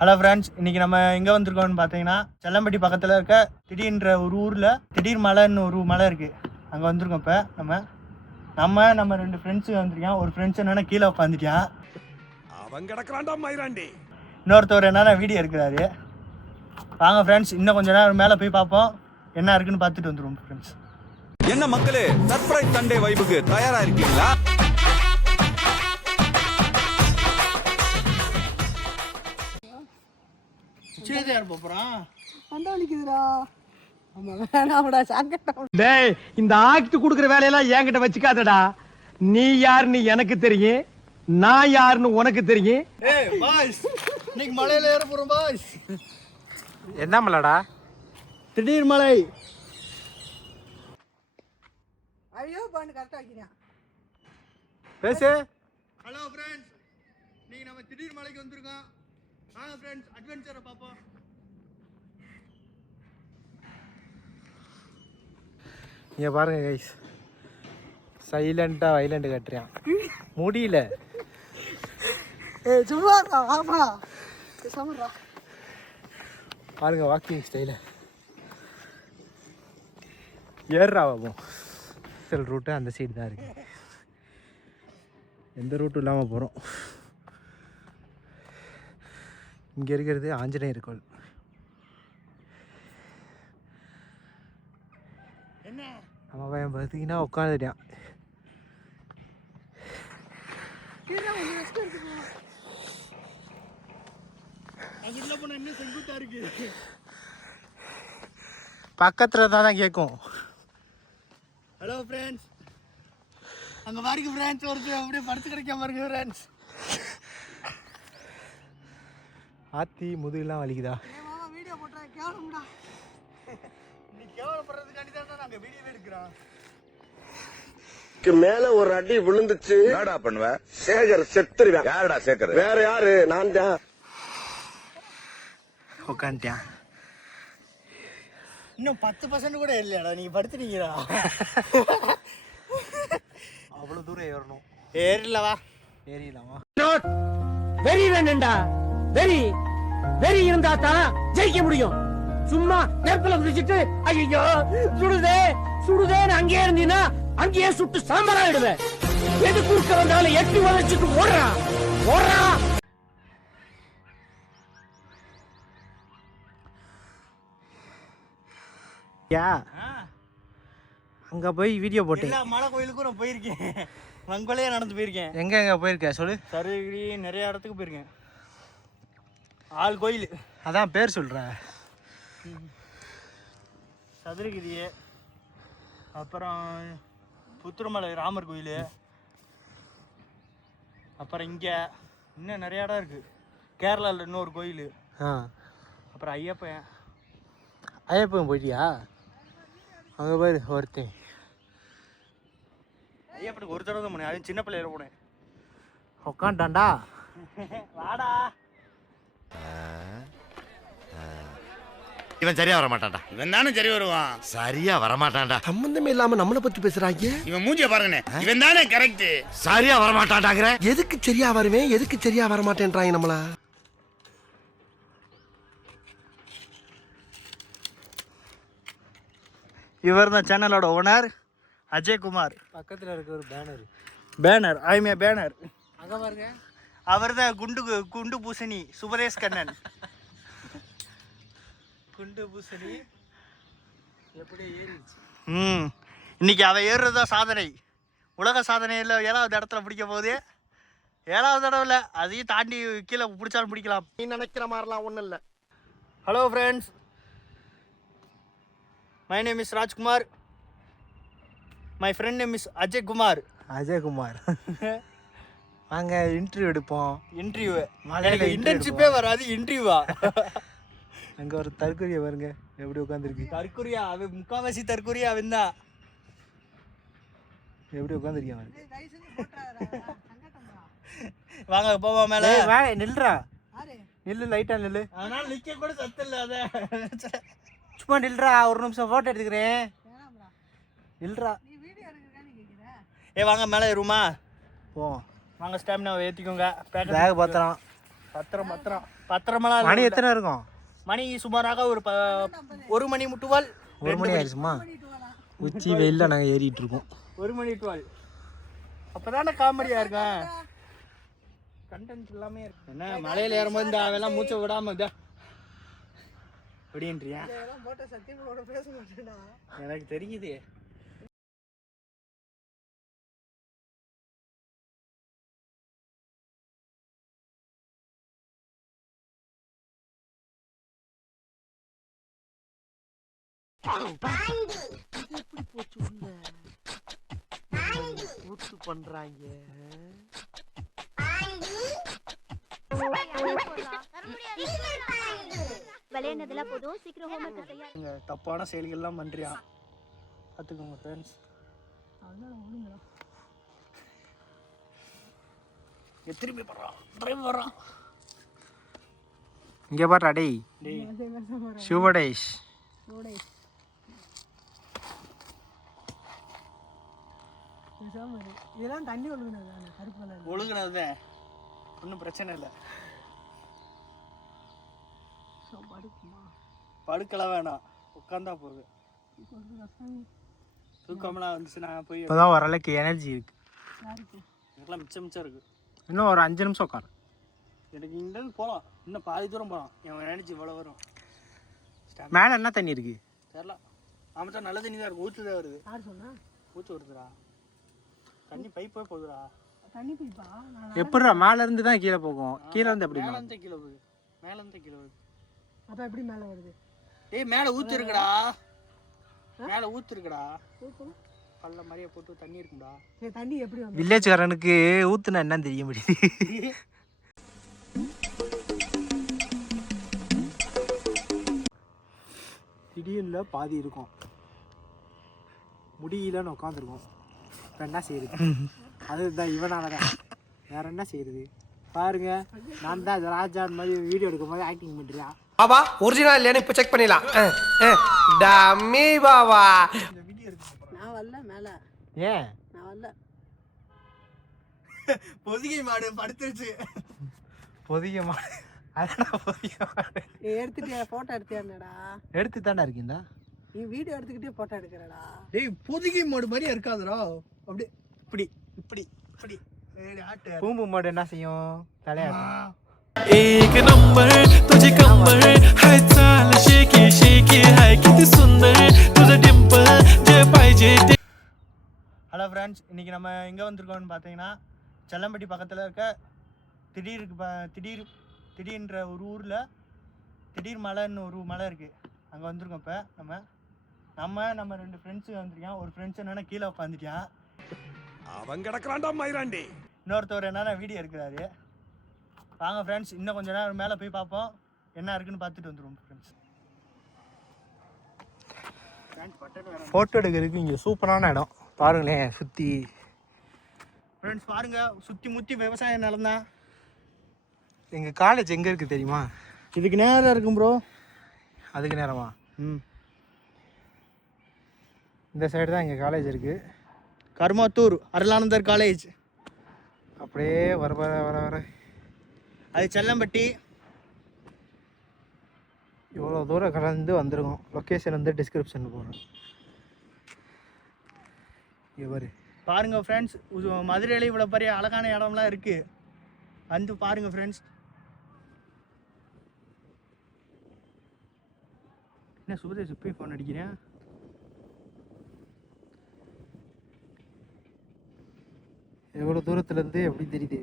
Hello friends, இன்றைக்கி நம்ம எங்கே வந்திருக்கோம்னு பார்த்தீங்கன்னா செல்லம்பட்டி பக்கத்தில் இருக்க திடீர்ன்ற ஒரு ஊரில் திடீர் மலைன்னு ஒரு மலை இருக்குது. அங்கே வந்திருக்கோம். இப்போ நம்ம 2 ஃப்ரெண்ட்ஸு வந்திருக்கோம். ஒரு ஃப்ரெண்ட்ஸ் என்னென்னா கீழே உட்காந்துட்டான், அவன் கிடக்குறான்டா மயிராண்டி. இன்னொருத்தவர் என்னன்னா வீடியோ எடுக்கிறாரு. வாங்க ஃப்ரெண்ட்ஸ், இன்னும் கொஞ்சம் நேரம் மேலே போய் பார்ப்போம், என்ன இருக்குன்னு பார்த்துட்டு வந்துடுவோம் ஃப்ரெண்ட்ஸ். என்ன மக்களே, சர்ப்ரைஸ் சண்டே வைபுக்கு தயாரா இருக்கீங்களா? இந்த ஆக்ட் குடுக்குற வேலையெல்லாம் என்கிட்ட வச்சுக்காதடா. நீ யாருன்னு எனக்கு தெரியும், நான் யாருன்னு உனக்கு தெரியும். இன்னைக்கு மலையில ஏற போறோம் பாய்ஸ். என்ன மலைடா? திடீர் மலை. ஐயோ பாண்டு கரெக்டா வைக்கிறேன். பேசு. ஹலோ ஃப்ரெண்ட்ஸ், நீங்க நம்ம திடீர் மலைக்கு வந்திருக்கோம். வாங்க ஃப்ரெண்ட்ஸ், அட்வென்ச்சரை பார்ப்போம். இங்க பாருங்க கைஸ், சைலண்டா வைலண்ட் கட்டுறான், முடியல. சும்மா ஆமா சமரா பாருங்க வாக்கிங் ஸ்டைல. ஏறா பாப்போம். ரூட்டு அந்த சைடு தான் இருக்கு, எந்த ரூட்டும் இல்லாமல் போகிறோம். இங்கே இருக்கிறது ஆஞ்சநேயர் கோவில். அவன் பார்த்தீங்கன்னா உட்காந்துட்டான். பக்கத்தில் தான் கேட்கும். ஹலோ ஃப்ரெண்ட்ஸ், அங்கே பாருங்க ஃப்ரெண்ட்ஸ், ஒருத்தர் அப்படியே படுத்து கிடைக்காம இருக்கு ஃப்ரெண்ட்ஸ். ஆத்தி முதுகுலாம் வலிக்குதா? வீடியோ போட்டேன் கேவலம்டா. நீ கேவலப்படுறதுக்காண்டி தான் நாங்கள் வீடியோ எடுக்கிறோம். மேல ஒரு அடி விழுந்துச்சு. என்னடா பண்ணுவ? சேகர் செத்துருவேன். யாருடா சேகர்? வேற யாரு? நான் தான். உட்காந்துட்டான். இன்னும் 10% கூட இல்லையாடா, நீங்க படுத்துட்டீங்கடா. அவ்வளோ தூரம் ஏறணும். ஏறிலவா? ஏறிடலாமா? வெறி வேணும்டா. வெறி வெறி இருந்தா தான் ஜெயிக்க முடியும். சும்மா நெருப்புல குதிச்சுட்டு ஐயோ சுடுதே சுடுதேன்னு அங்கேயே இருந்தீங்கன்னா அங்கேயே சுட்டு சாம்பராயிடுவேன். எது குறுக்க வந்தாலும் எட்டி உதச்சிட்டு ஓடுறா ஓடுறா. அங்க போய் வீடியோ போட்டேன். எல்லா மலை கோயிலுக்கும் நான் போயிருக்கேன். மங்கோலியா நடந்து போயிருக்கேன். எங்க போயிருக்க சொல்லு. சருகிரி நிறைய இடத்துக்கு போயிருக்கேன். ஆள் கோயில் அதான் பேர் சொல்கிறேன். சதுரகிரி, அப்புறம் புத்துரமலை ராமர் கோயில், அப்புறம் இங்கே இன்னும் நிறைய இடம் இருக்குது. கேரளாவில் இன்னொரு கோயில், அப்புறம் ஐயப்பன் போயிட்டியா? அங்கே போயிரு ஒருத்தன். ஐயப்பனுக்கு ஒரு தடவை தான் போனேன், அது சின்ன பிள்ளையில போனேன். உக்காண்டாண்டா. வாடா. இவன் சரியா வர மாட்டான்டா. இவன் தானே சரி வருவான். சரியா வர மாட்டான்டா. சம்பந்தமே இல்லாம நம்மளை பத்தி பேசுறாங்க. இவன் மூஞ்சிய பாருங்க, இவன் தானே கரெக்ட். சரியா வர மாட்டான்டாங்கற. எதுக்கு சரியா வருவேன், எதுக்கு சரியா வர மாட்டேன்றாங்க நம்மள. இவர் தான் சேனலோட ஓனர் அஜய் குமார். பக்கத்தில் இருக்க ஒரு பேனர் ஐமே பேனர். அங்கே பாருங்க, அவர் தான் குண்டு பூசணி சுபதேஷ் கண்ணன். குண்டு பூசணி எப்படி ஏறிச்சு? இன்னைக்கு அவ ஏறுறதா சாதனை. உலக சாதனையில் 7வது இடத்துல பிடிக்க போகுது. 7வது தடவை இல்லை, அதையும் தாண்டி கீழே பிடிச்சாலும் பிடிக்கலாம். நீ நினைக்கிற மாதிரிலாம் ஒன்றும் இல்லை. Hello friends, my name is Rajkumar. My friend name is Ajay Kumar. Ajaykumar. வாங்க இன்டர்வியூ எடுப்போம். இன்டர்வியூ எனக்கு இன்டர்ன்ஷிப்பே வராது, இன்டர்வியூவா? அங்கே ஒரு தற்கொலையை பாருங்க எப்படி உட்காந்துருக்கு. தற்கொலையா? அவன் முக்காவாசி தற்கொலையா அவன் தான். எப்படி உட்காந்துருக்கேன். வாங்க போவோம் மேலே. நில்றா, நில்லு, லைட்டா நில்லு. அதனால நிக்க கூட சத்து இல்லை. அதை சும்மா நில்றா, ஒரு நிமிஷம் ஃபோட்டோ எடுத்துக்கிறேன். நில்றா. வாங்க மேலே ஏறுமா? போ. வாங்க, ஸ்டாமினாவை ஏற்றிக்கோங்க. பேக் பத்திரம். பத்திரம் பத்திரமெல்லாம் மணி எத்தனை இருக்கும்? மணி சுமாராக ஒரு மணி முட்டுவால் 1 மணி ஆயிடுச்சுமா. உச்சி வெயில்ல நாங்கள் ஏறிட்டு இருக்கோம். 1 மணி 12 அப்போதானே காமெடியாக இருக்கும். கண்டென்ட் எல்லாமே இருக்கு. என்ன மலையில் ஏறும்போது இந்த அவெல்லாம் மூச்சை விடாம இதா அப்படின்றியா? இதெல்லாம் போட்ட சத்தியமோட பேச மாட்டேன்டா. எனக்கு தெரியுது. எப்படி போச்சு உள்ள கூத்து பண்றாங்க. விளையாடுனதெல்லாம் போதும், சீக்கிரம் ஹோம்வொர்க் செய்ய. இங்கே தப்பான செயல்கள்லாம் பண்ணுறியா பார்த்துக்கோங்க ஃப்ரெண்ட்ஸ். திரும்பி போடுறான் டிரைவ் வர்றான். இங்கே பாட்டா டேய் சிவடேஷ். இதெல்லாம் தண்ணி ஒழுங்குனது கருப்பு ஒழுங்குனது ஒன்றும் பிரச்சனை இல்லை. படுக்கலாம் வேணாம், உட்காந்தா போகுது. தூக்கம்லாம் வந்துச்சுன்னா போய் இப்போதான் ஓரளவுக்கு எனர்ஜி இருக்கு. எனக்குலாம் மிச்சம் இருக்கு. இன்னும் ஒரு 5 நிமிஷம் உட்காரு. எனக்கு இங்கேருந்து போகலாம், இன்னும் பாதி தூரம் போகலாம். என் எனர்ஜி இவ்வளோ வரும். மேலே என்ன தண்ணி இருக்கு தெரில. ஆமாம் தான், நல்ல தண்ணி தான் இருக்கு. ஊற்று தான் வருது. யார் சொன்னா? ஊற்று வருதுடா, தண்ணி பைப்பே போகுதுடா. தண்ணி பைப்பா? எப்படிடா மேல இருந்து தான் கீழே போகும்? கீழே இருந்து எப்படி? மேலேருந்து கீழே போகுது, மேலேருந்து கீழே வருது. அப்போ எப்படி மேலே வருது? ஏய் மேலே ஊற்று இருக்குடா, மேலே ஊற்று இருக்குடா. பல்ல மாதிரியே போட்டு தண்ணி இருக்கும்டா. சரி, தண்ணி எப்படி வந்து? வில்லேஜ்காரனுக்கு ஊத்துனா என்னன்னு தெரிய முடியுது. திடீர்னு பாதி இருக்கும், முடியலன்னு உட்காந்துருக்கும். இப்போ என்ன செய்யுது? அதுதான் இவனால தான், வேற என்ன செய்யுது? பாருங்க, நான் தான் ராஜா மாதிரி வீடியோ எடுக்கும் போது ஆக்டிங் பண்ணுறியா? பாபா ஒரிஜினல் இல்லையானு இப்போ செக் பண்ணிடலாம். டம்மி பாபா. நான் வரல மேலே. ஏன் நான் வரல. பொதிகை மாடு படுத்துருச்சு. பொதிய மாடு? அதான் பொதிய மாடு. எடுத்துட்டியா? ஃபோட்டோ எடுத்தியாடா? எடுத்து தானே இருக்கீங்களா? நீ வீடியோ எடுத்துக்கிட்டே ஃபோட்டோ எடுக்கிறடா. டேய் பொதிகை மாடு மாதிரி இருக்காதுடா. அப்படி இப்படி இப்படி இப்படி ஆட்டு. பூம்பு மாடு என்ன செய்யும்? தலையாட்டும். एक नंबर तुझे कंबर हाय चाल शेकी शेकी हाय किती सुंदर तुझं डिंपल जे पाहिजे. ஹலோ ஃப்ரெண்ட்ஸ், இன்றைக்கி நம்ம எங்கே வந்திருக்கோம்னு பார்த்தீங்கன்னா செல்லம்பட்டி பக்கத்தில் இருக்க திடீர்ன்ற ஒரு ஊரில் திடீர் மலைன்னு ஒரு மலை இருக்குது. அங்கே வந்திருக்கோம். இப்போ நம்ம 2 ஃப்ரெண்ட்ஸு வந்திருக்கோம். ஒரு ஃப்ரெண்ட்ஸ் என்னென்னா கீழே உட்காந்துட்டான். அவன் கிடக்குறான்டா மயிராண்டி. இன்னொருத்தவர் என்னென்னா வீடியோ எடுக்கிறாரு. வாங்க ஃப்ரெண்ட்ஸ், இன்னும் கொஞ்சம் நேரம் மேலே போய் பார்ப்போம், என்ன இருக்குன்னு பார்த்துட்டு வந்துடுவோம் ஃப்ரெண்ட்ஸ். ஃபோட்டோ எடுக்கிறதுக்கு இங்கே சூப்பரான இடம் பாருங்களேன். சுற்றி ஃப்ரெண்ட்ஸ் பாருங்கள், சுற்றி முற்றி விவசாய நிலம் தான். எங்கள் காலேஜ் எங்கே இருக்குது தெரியுமா? இதுக்கு நேரம் இருக்கும் ப்ரோ. அதுக்கு நேரமா? ம், இந்த சைடு தான் எங்கள் காலேஜ் இருக்குது. கருமாத்தூர் அருளானந்தர் காலேஜ். அப்படியே வர வர வர வர அது செல்லம்பட்டி. இவ்வளோ தூரம் கடந்து வந்திருக்கோம். லொக்கேஷன் வந்து டிஸ்கிரிப்ஷனில் போடுறேன். இவர் பாருங்கள் ஃப்ரெண்ட்ஸ், மதுரையில் இவ்வளோ பெரிய அழகான இடம்லாம் இருக்குது. வந்து பாருங்கள் ஃப்ரெண்ட்ஸ். என்ன சுபதேஷ் இப்போயே ஃபோன் அடிக்கிறேன்? எவ்வளோ தூரத்துலேருந்து எப்படி தெரியுது?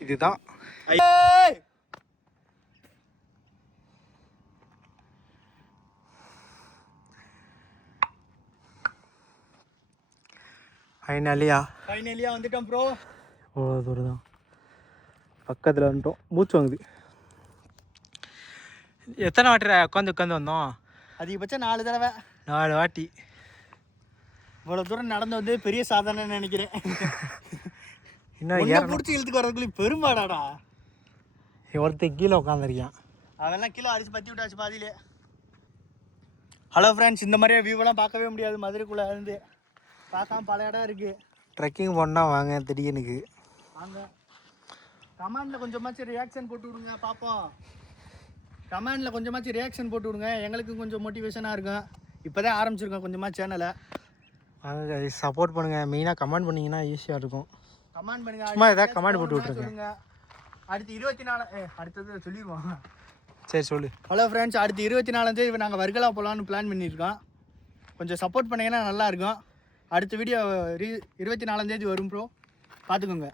இதுதான் ஃபைனலியாக வந்துட்டோம் ப்ரோ. அவ்வளோ தூரம் தான், பக்கத்தில் வந்துட்டோம். மூச்சு வாங்குது. எத்தனை வாட்டி உட்காந்து வந்தோம்? அதிகபட்சம் 4 தடவை. 4 வாட்டி. இவ்வளோ தூரம் நடந்து வந்து பெரிய சாதனைன்னு நினைக்கிறேன். இன்னும் பிடிச்சி இழுத்துக்கு வரதுக்குள்ளே பெரும்பாடாடா. ஒருத்தர் கீழே உட்காந்துருக்கான். அவெல்லாம் கிலோ அரிசி பற்றி விட்டாச்சு பாதியிலே. ஹலோ ஃப்ரெண்ட்ஸ், இந்த மாதிரியே வியூவெல்லாம் பார்க்கவே முடியாது மதுரைக்குள்ளே இருந்து. பார்க்காம பல இடம் இருக்குது. ட்ரெக்கிங் போனால் வாங்க திடீர்னுக்கு. வாங்க. கமெண்டில் கொஞ்சமாச்சும் ரியாக்ஷன் போட்டு விடுங்க பார்ப்போம். கமெண்டில் கொஞ்சமாச்சும் ரியாக்ஷன் போட்டு விடுங்க, எங்களுக்கும் கொஞ்சம் மோட்டிவேஷனாக இருக்கும். இப்போ தான் ஆரம்பிச்சிருக்கோம் கொஞ்சமாக சேனலை. வாங்க சப்போர்ட் பண்ணுங்கள். மெயினாக கமெண்ட் பண்ணிங்கன்னா ஈஸியாக இருக்கும். கமெண்ட் பண்ணுங்க, சும்மா ஏதாவது கமெண்ட் போட்டு விட்ருங்க. அடுத்து 24 அடுத்தது சொல்லிடுவோம். சரி சொல்லு. ஹலோ ஃப்ரெண்ட்ஸ், அடுத்து 24 நாங்கள் வர்கலா போகலான்னு பிளான் பண்ணியிருக்கோம். கொஞ்சம் சப்போர்ட் பண்ணிங்கன்னா நல்லாயிருக்கும். அடுத்த வீடியோ 24 வரும் ப்ரோ, பார்த்துக்கோங்க.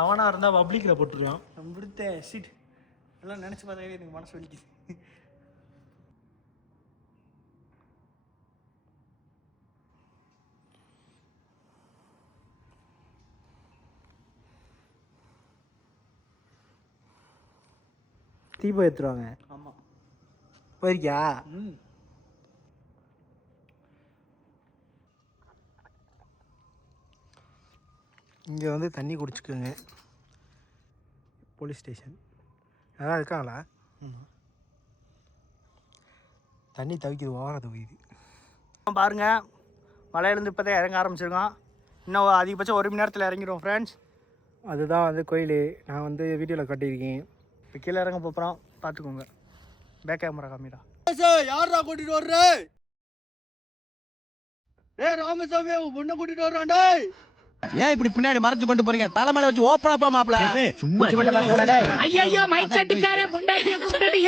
அவனாக இருந்தால் பப்ளிக்கில் போட்டுருவான். கொடுத்த ஷீட் எல்லாம் நினச்சி பார்த்தாலே எனக்கு மனசு வலிக்குது. தீபம் ஏற்றுருவாங்க. ஆமாம், போயிருக்கியா? இங்கே வந்து தண்ணி குடிச்சுக்கோங்க. போலீஸ் ஸ்டேஷன் யாராவது இருக்காங்களா? தண்ணி தவிக்குது, ஓவராக தவிக்குது. பாருங்கள், மலையிலேருந்து இப்போ தான் இறங்க ஆரம்பிச்சிருக்கோம். இன்னும் அதிகபட்சம் 1 மணி நேரத்தில் இறங்கிடுவோம் ஃப்ரெண்ட்ஸ். அதுதான் வந்து கோயில். நான் வந்து வீடியோவில் கட்டியிருக்கேன். இப்போ கீழே இறங்க போகிறோம், பார்த்துக்கோங்க. பேக் கேமரா காமிடா. யாரா கூட்டிட்டு வர்ற? ராமசாமி பொண்ணை கூட்டிட்டு வர்றான்டா. ஏன் இப்படி பின்னாடி மறைச்சு கொண்டு போறீங்க? தலைமையில வச்சு ஓப்பனா போ மாப்ள. சும்மா ஐயோ மைக் செட்டுக்காரே பொண்டாட்டிய கூப்பிட்டு